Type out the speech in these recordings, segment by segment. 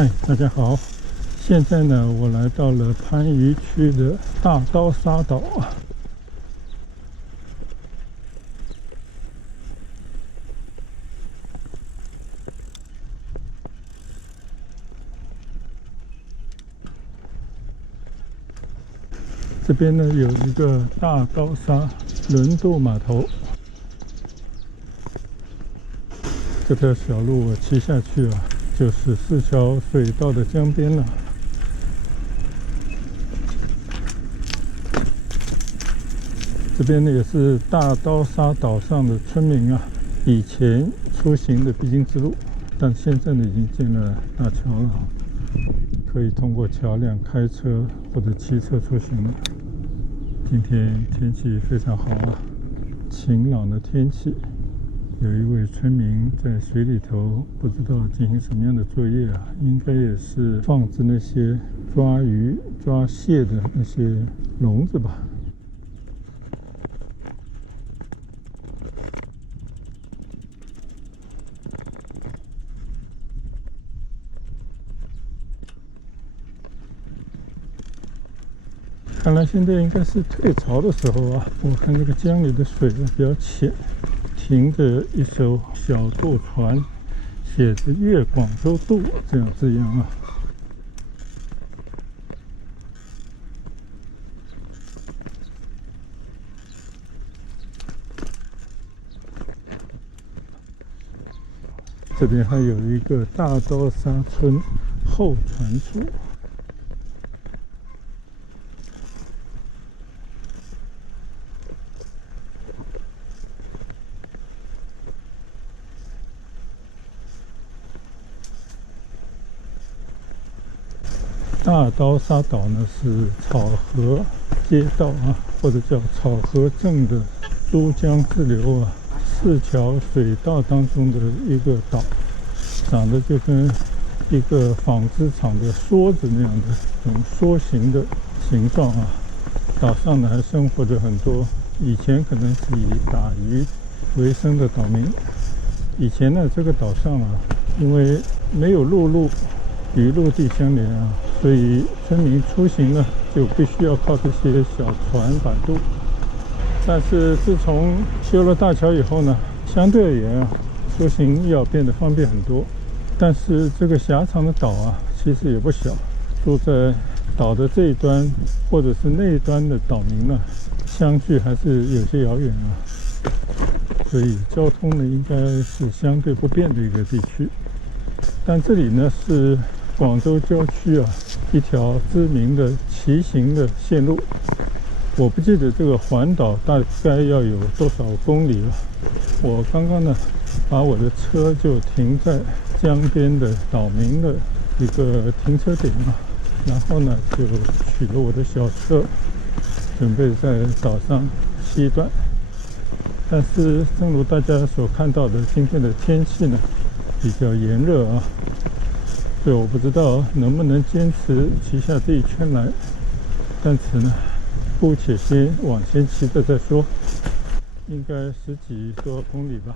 嗨，大家好！现在呢，我来到了番禺区的大刀沙岛。这边呢有一个大刀沙轮渡码头。这条小路我骑下去啊，就是四桥水道的江边了。这边呢也是大刀沙岛上的村民啊，以前出行的必经之路，但现在呢已经建了大桥了，可以通过桥梁开车或者骑车出行了。今天天气非常好啊，晴朗的天气。有一位村民在水里头，不知道进行什么样的作业啊，应该也是放置那些抓鱼、抓蟹的那些笼子吧。看来现在应该是退潮的时候啊，我看这个江里的水比较浅。停着一艘小渡船，写着“粤广州渡”这样字样啊。这边还有一个大刀沙村候船处。大刀沙岛呢是草河街道啊，或者叫草河镇的珠江支流啊，四桥水道当中的一个岛，长得就跟一个纺织厂的梭子那样的这种梭形的形状啊。岛上呢还生活着很多以前可能是以打鱼为生的岛民。以前呢这个岛上啊，因为没有陆路与陆地相连啊，所以村民出行呢就必须要靠这些小船摆渡。但是自从修了大桥以后呢，相对而言啊，出行要变得方便很多。但是这个狭长的岛啊，其实也不小，住在岛的这一端或者是那一端的岛民呢，相距还是有些遥远啊，所以交通呢应该是相对不便的一个地区。但这里呢是广州郊区啊一条知名的骑行的线路，我不记得这个环岛大概要有多少公里了。我刚刚呢把我的车就停在江边的岛民的一个停车点啊，然后呢就取了我的小车，准备在岛上西段。但是正如大家所看到的，今天的天气呢比较炎热啊，所以我不知道能不能坚持骑下这一圈来。但是呢，姑且先往前骑着再说，应该10几多公里吧。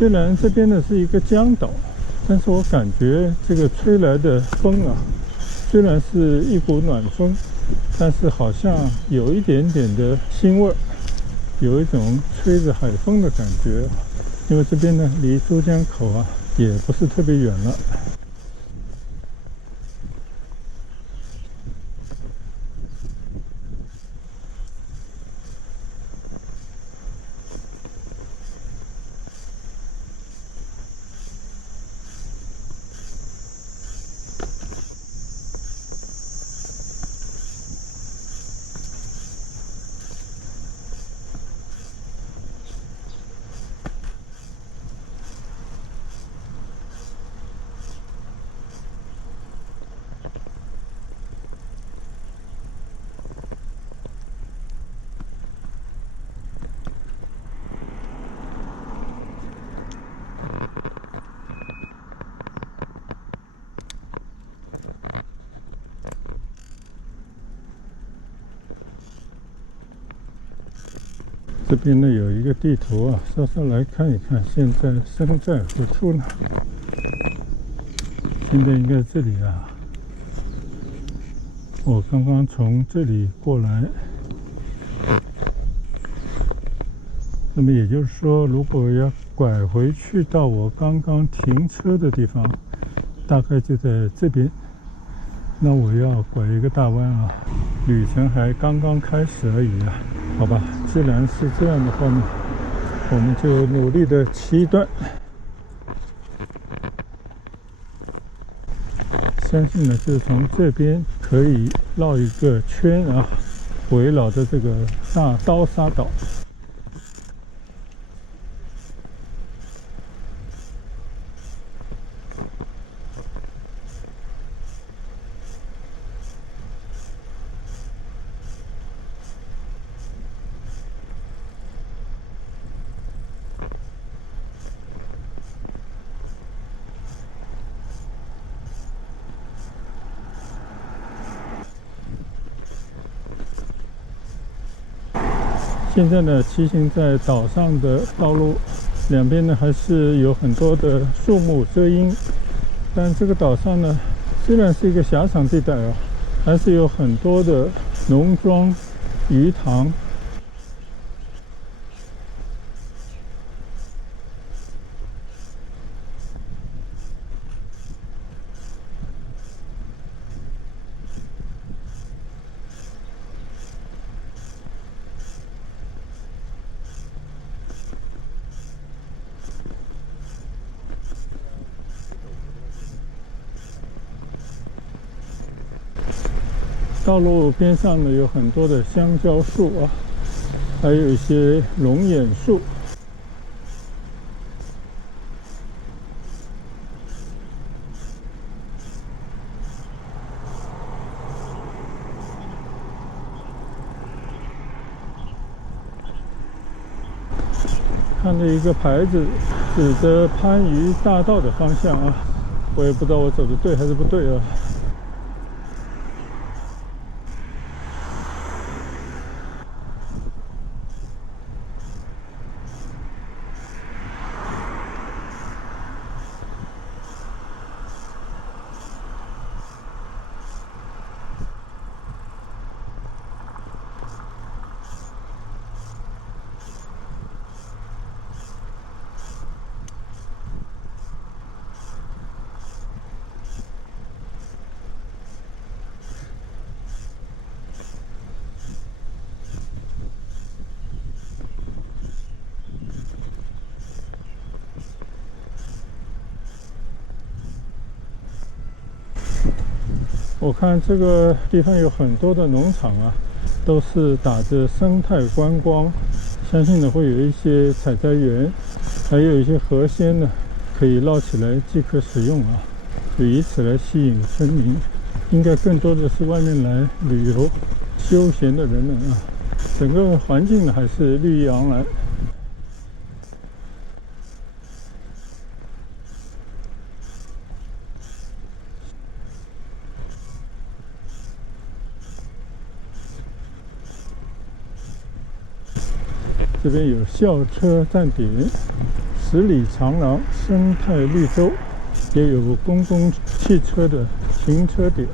虽然这边呢是一个江岛，但是我感觉这个吹来的风啊，虽然是一股暖风，但是好像有一点点的腥味儿，有一种吹着海风的感觉。因为这边呢离珠江口啊也不是特别远了。这边呢有一个地图啊，稍稍来看一看，现在身在何处呢？现在应该这里啊，我刚刚从这里过来。那么也就是说，如果要拐回去到我刚刚停车的地方，大概就在这边。那我要拐一个大弯啊，旅程还刚刚开始而已啊。好吧，既然是这样的话呢，我们就努力的骑一段。相信呢，就是从这边可以绕一个圈啊，围绕着这个大刀沙岛。现在呢，骑行在岛上的道路两边呢，还是有很多的树木遮阴，但这个岛上呢，虽然是一个狭长地带啊，还是有很多的农庄、鱼塘。道路边上呢有很多的香蕉树啊，还有一些龙眼树。看到一个牌子指着番禺大道的方向啊，我也不知道我走的对还是不对啊。我看这个地方有很多的农场啊，都是打着生态观光，相信呢会有一些采摘园，还有一些河鲜呢可以捞起来即可使用啊，就以此来吸引村民。应该更多的是外面来旅游休闲的人们啊，整个环境呢还是绿意盎然。这边有校车站点，十里长廊生态绿洲，也有公共汽车的停车点。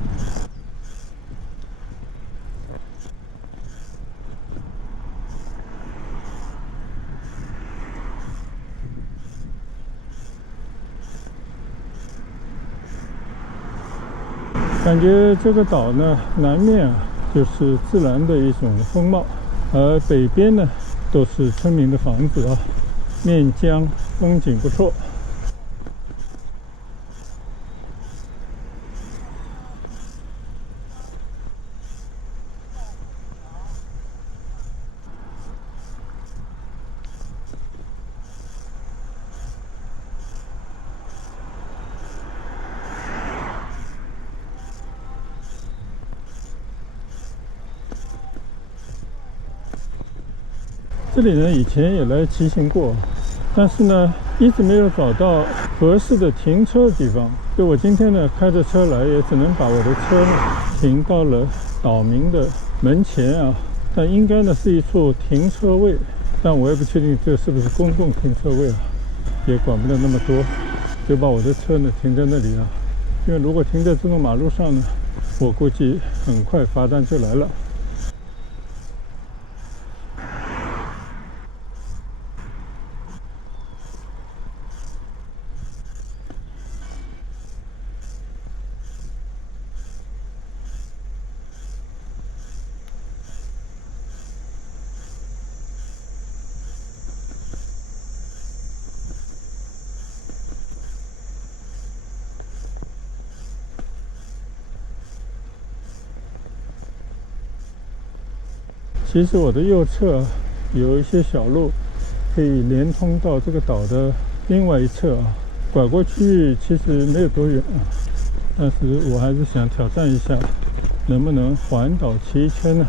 感觉这个岛呢，南面就是自然的一种风貌，而北边呢都是村民的房子面江，风景不错。这里呢，以前也来骑行过，但是呢，一直没有找到合适的停车的地方。所以我今天呢，开着车来，也只能把我的车呢停到了岛民的门前但应该呢是一处停车位，但我也不确定这是不是公共停车位也管不了那么多，就把我的车呢停在那里因为如果停在这种马路上呢，我估计很快罚单就来了。其实我的右侧有一些小路可以连通到这个岛的另外一侧拐过去其实没有多远但是我还是想挑战一下，能不能环岛骑一圈呢？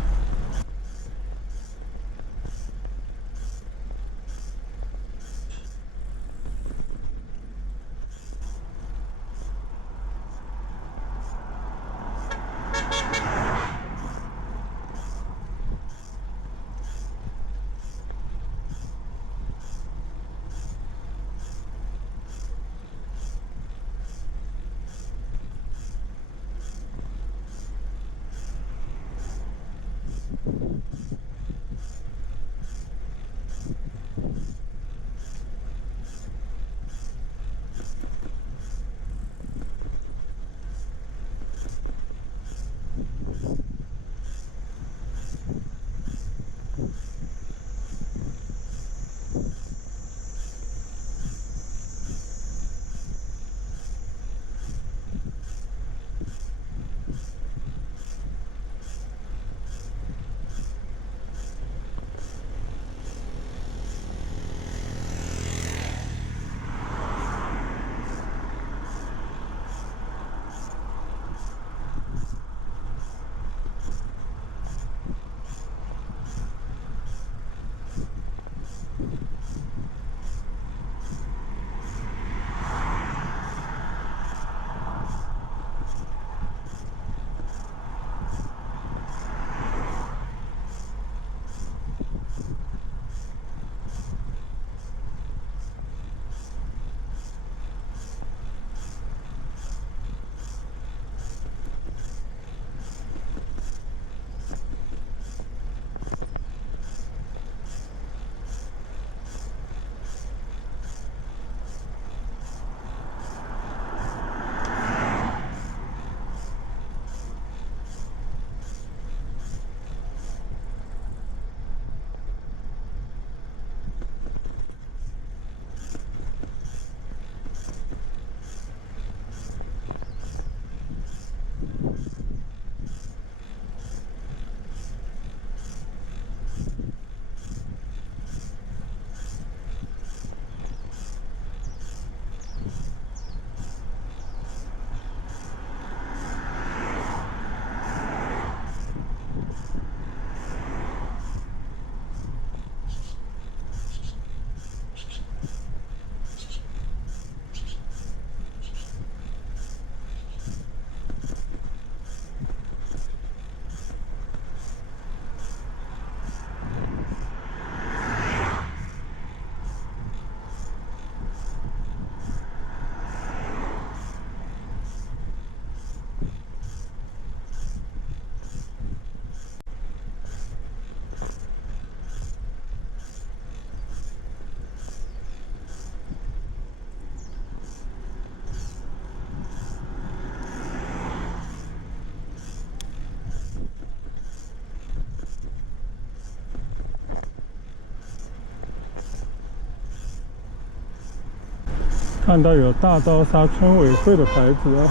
看到有大刀沙村委会的牌子啊。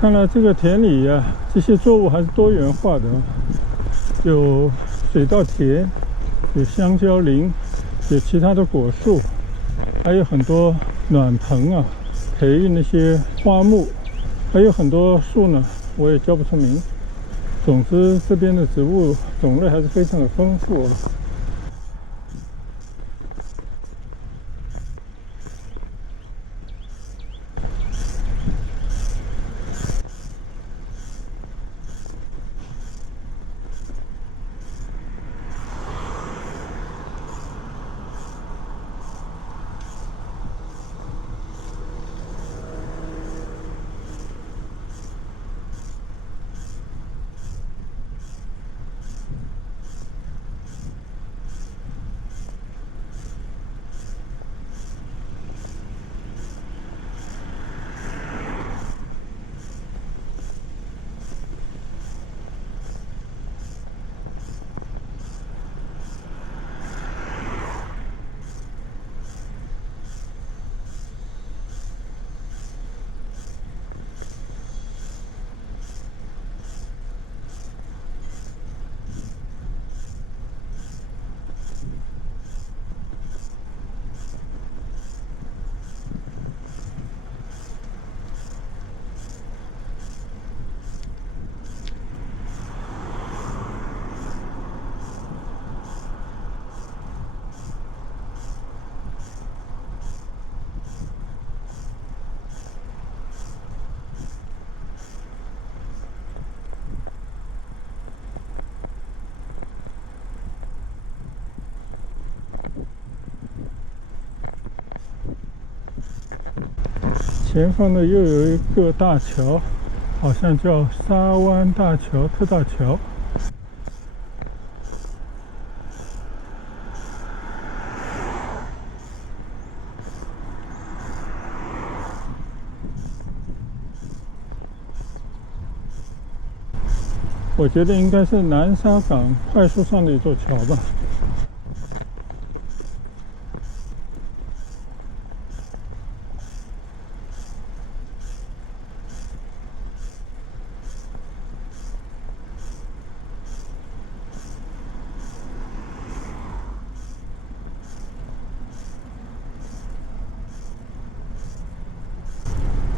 看来这个田里呀，这些作物还是多元化的，有水稻田，有香蕉林，有其他的果树，还有很多暖棚啊，培育那些花木，还有很多树呢，我也叫不出名。总之，这边的植物种类还是非常的丰富啊。前方呢又有一个大桥，好像叫沙湾大桥、特大桥。我觉得应该是南沙港快速上的一座桥吧。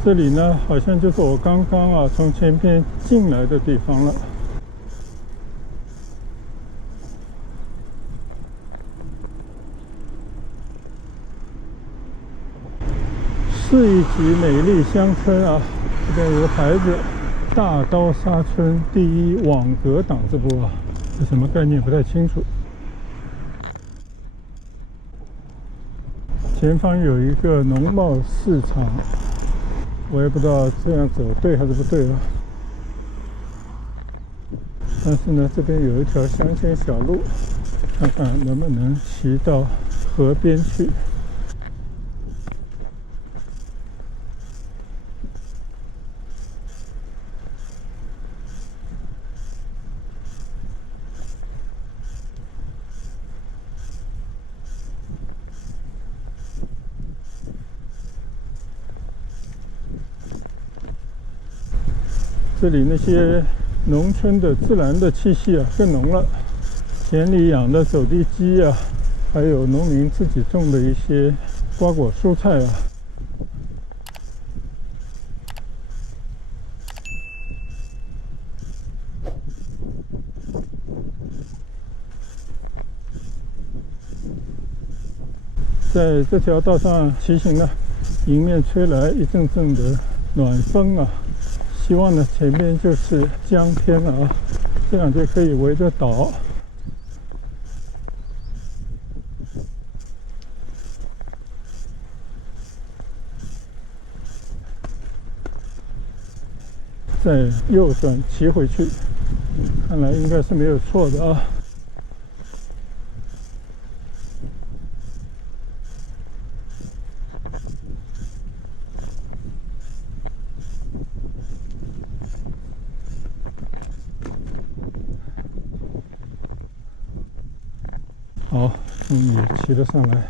这里呢，好像就是我刚刚从前边进来的地方了。市一级美丽乡村啊，这边有个牌子，大刀沙村第一网格党支部啊，是什么概念不太清楚。前方有一个农贸市场，我也不知道这样走对还是不对啊。但是呢，这边有一条乡间小路，看看能不能骑到河边去。这里那些农村的自然的气息啊更浓了，田里养的走地鸡啊，还有农民自己种的一些瓜果蔬菜啊。在这条道上骑行呢，迎面吹来一阵阵的暖风啊，希望呢前面就是江边了啊，这样就可以围着岛。再右转骑回去，看来应该是没有错的啊。好，终于骑了上来。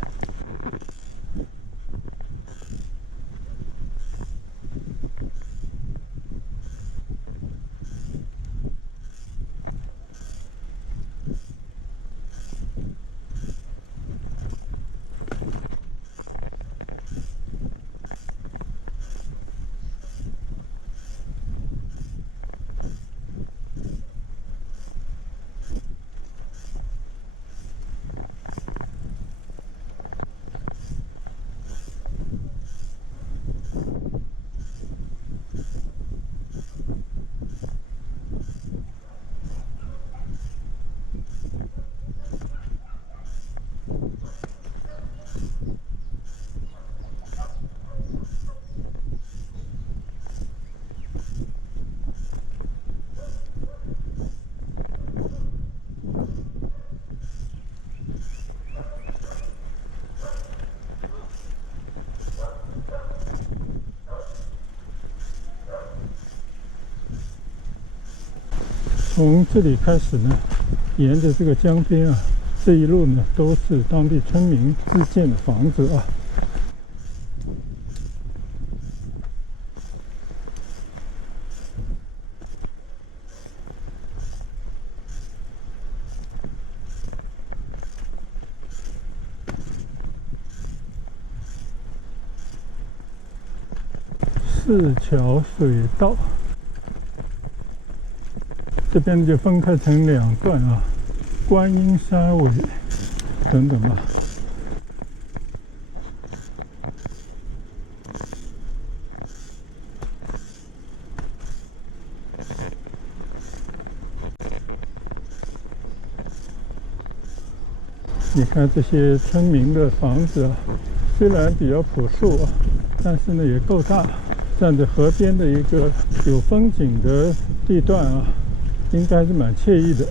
从这里开始呢，沿着这个江边啊，这一路呢都是当地村民自建的房子啊。四桥水道。这边就分开成两段啊，观音沙尾等等吧。你看这些村民的房子啊，虽然比较朴素啊，但是呢也够大。站在河边的一个有风景的地段啊，应该是蛮惬意的。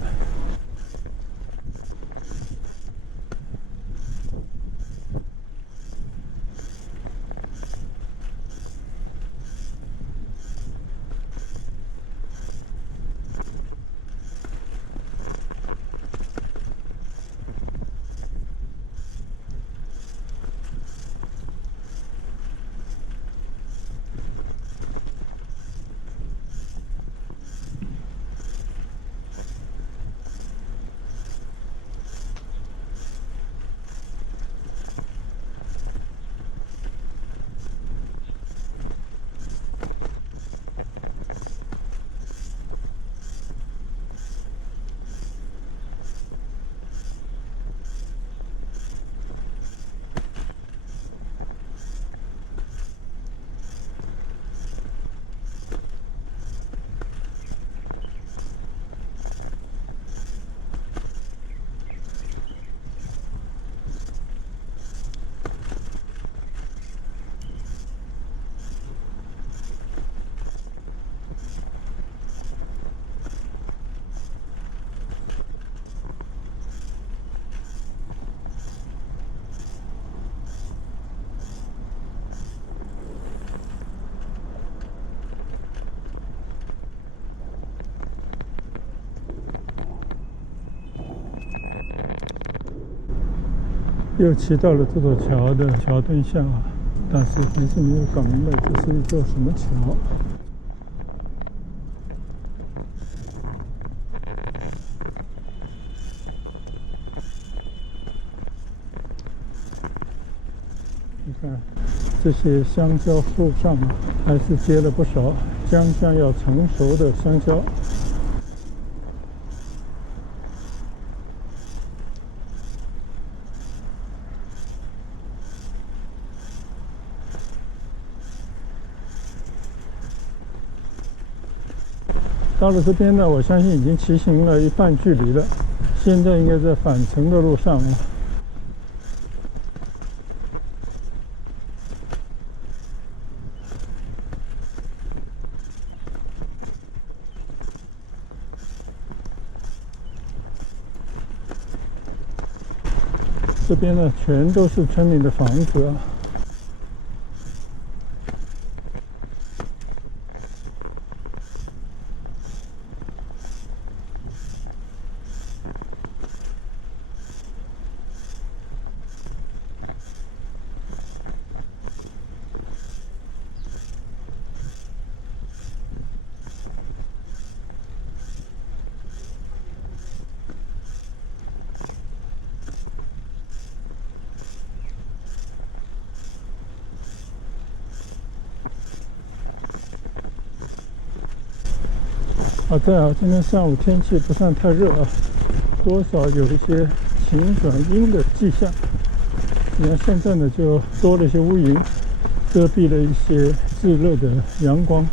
又骑到了这座桥的桥墩下，但是还是没有搞明白这是一座什么桥。你看这些香蕉树上啊，还是结了不少将要成熟的香蕉。到了这边呢，我相信已经骑行了一半距离了，现在应该在返程的路上了。这边呢，全都是村民的房子啊。好在啊，今天上午天气不算太热啊，多少有一些晴转阴的迹象。你看现在呢，就多了一些乌云，遮蔽了一些炙热的阳光。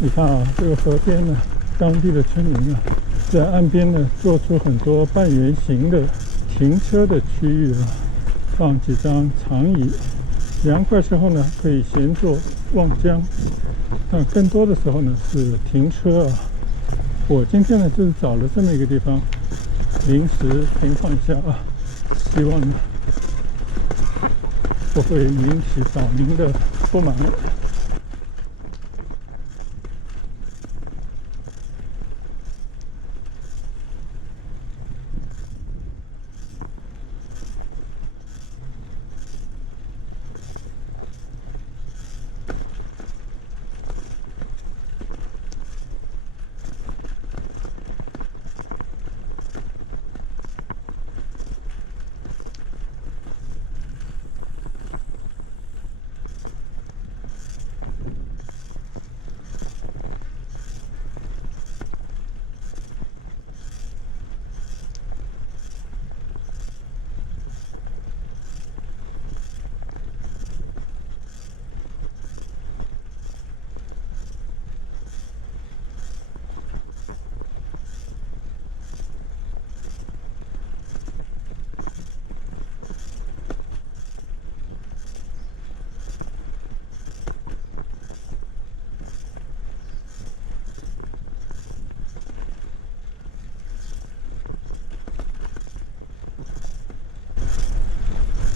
你看啊，这个河边呢，当地的村民啊，在岸边呢做出很多半圆形的停车的区域啊，放几张长椅，凉快时候呢可以闲坐望江，但更多的时候呢是停车啊。我今天呢就是找了这么一个地方，临时停放一下啊，希望呢不会引起岛民的不满。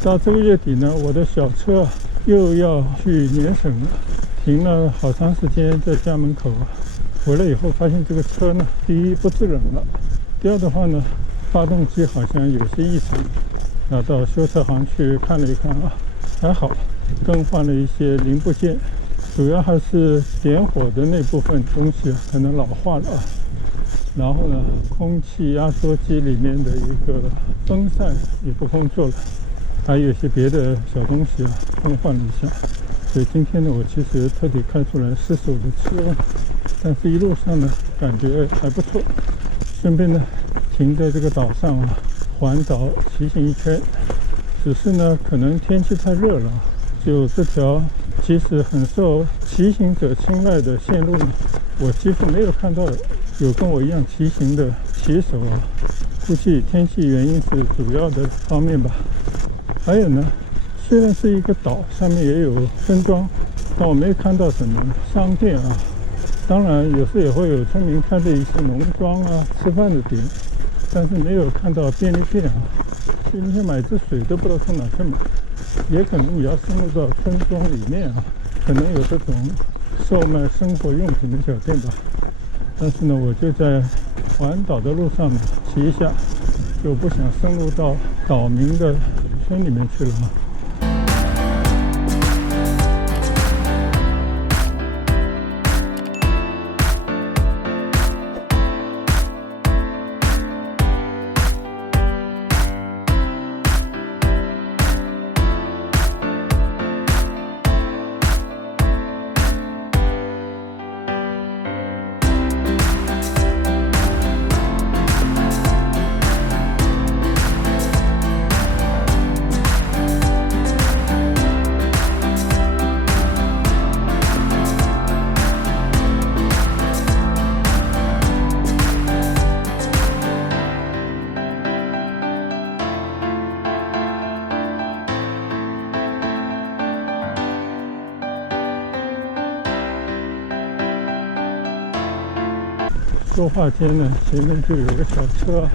到这个月底呢，我的小车又要去年省了，停了好长时间在家门口啊。回来以后发现这个车呢，第一不制冷了，第二的话呢，发动机好像有些异常。要到修车行去看了一看啊，还好，更换了一些零部件，主要还是点火的那部分东西可能老化了啊。然后呢，空气压缩机里面的一个风扇也不工作了。还有一些别的小东西啊，更换了一下。所以今天呢，我其实特地开出来试试我的车，但是一路上呢，感觉还不错。顺便呢，停在这个岛上啊，环岛骑行一圈。只是呢，可能天气太热了，就这条其实很受骑行者青睐的线路呢，我几乎没有看到有跟我一样骑行的骑手啊。估计天气原因是主要的方面吧。还有呢，虽然是一个岛，上面也有村庄，但我没有看到什么商店啊。当然，有时也会有村民开的一些农庄啊、吃饭的点，但是没有看到便利店啊。今天买支水都不知道从哪去买，也可能你要深入到村庄里面啊，可能有这种售卖生活用品的小店吧。但是呢，我就在环岛的路上骑一下，就不想深入到岛民的村里面去了啊。说话间呢，前面就有个小车啊，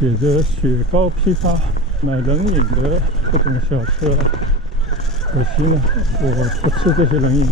写着雪糕批发、买冷饮的这种小车。可惜呢，我不吃这些冷饮。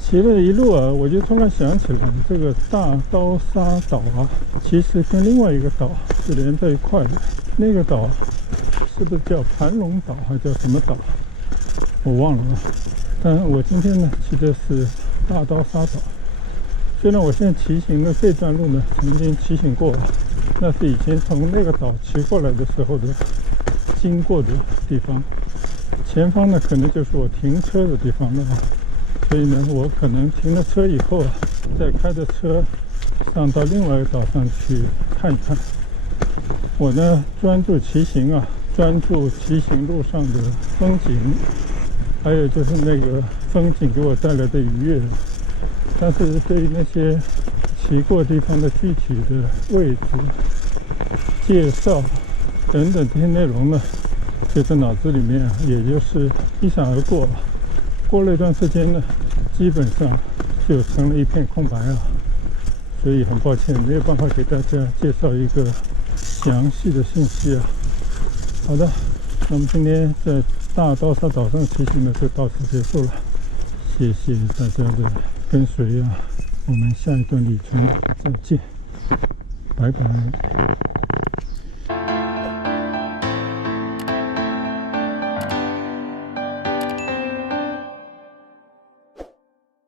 骑了一路啊，我就突然想起来，这个大刀沙岛啊，其实跟另外一个岛是连在一块的。那个岛是不是叫盘龙岛，还叫什么岛？我忘了啊。但我今天呢，骑的是大刀沙岛。虽然我现在骑行的这段路呢，曾经骑行过，那是以前从那个岛骑过来的时候的经过的地方。前方呢，可能就是我停车的地方了。所以呢，我可能停了车以后啊，再开着车上到另外一个岛上去看一看。我呢，专注骑行啊，专注骑行路上的风景，还有就是那个风景给我带来的愉悦。但是对于那些骑过地方的具体的位置、介绍等等这些内容呢，就在脑子里面，也就是一闪而过。过了一段时间呢，基本上就成了一片空白啊，所以很抱歉，没有办法给大家介绍一个详细的信息啊。好的，那么今天在大刀沙岛上骑行呢就到此结束了，谢谢大家的跟随啊，我们下一段旅程再见，拜拜。